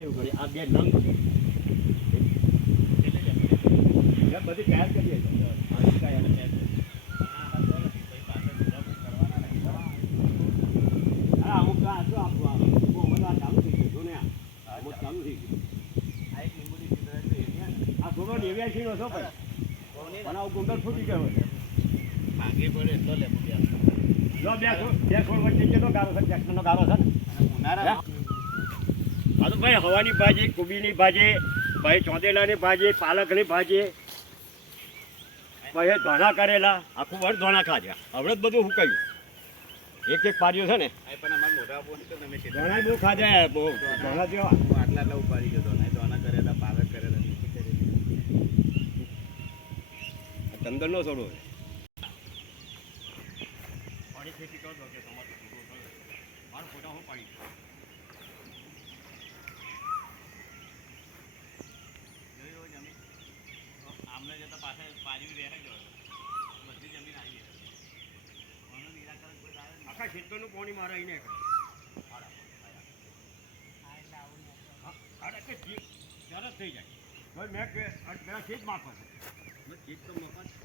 આ બે નંગ બધી તૈયાર કરીએ અમુક તો આ શું આપવું ચાલુ થઈ ગયું ને અમુક ચાલુ થઈ ગયું આ થોડો 89 નો છો ભાઈ પણ આવું ગુંડર ફૂટી ગયો ભાગે પડે એટલો લે લો બે છોડ વચ્ચે કેટલો ગારો છે ટ્રેક્ટરનો ગારો છે ને ઉનાળા હા તો ભાઈ હવાની ભાજી કોબીની ભાજી ભાઈ ચોંદેલાની ભાજી પાલકની ભાજી ભાઈ ધોણા કરેલા આખું વર્ષ ધોણા ખાધ્યા હવે જ બધું હુકાયું એક એક પાડ્યો છે ને પણ અમારે મોટા ધોણા બહુ ખાધા બહુ ધોણા જેવા આટલા ઉપાડી ગયો ધોણા કરેલા પાલક કરેલા ચંદન નો છોડો પાણી ખેતી કરો કે તમારે મારો ફોટા હું પાડી આમને જતા પાસે પાણી રહે બધી જમીન આવી આખા ખેતરનું પાણી મારે આવીને તરત થઈ જાય મેં ખેત મારફત ખેત તો મફત